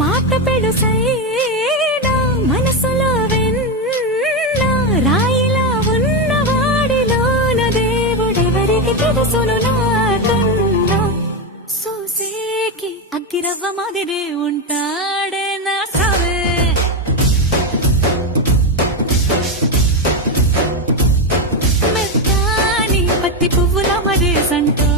మాట పెడుసైనా మనసులో వెన్న రాయిలా ఉన్నవాడిలోన దేవుడెవరికి తెలుసును నాకన్నా సూసేకి అగ్గిరవ్వ మాదిరి ఉంటాడే నా సావే మెత్తాని పత్తి పువ్వుల మరే సంటో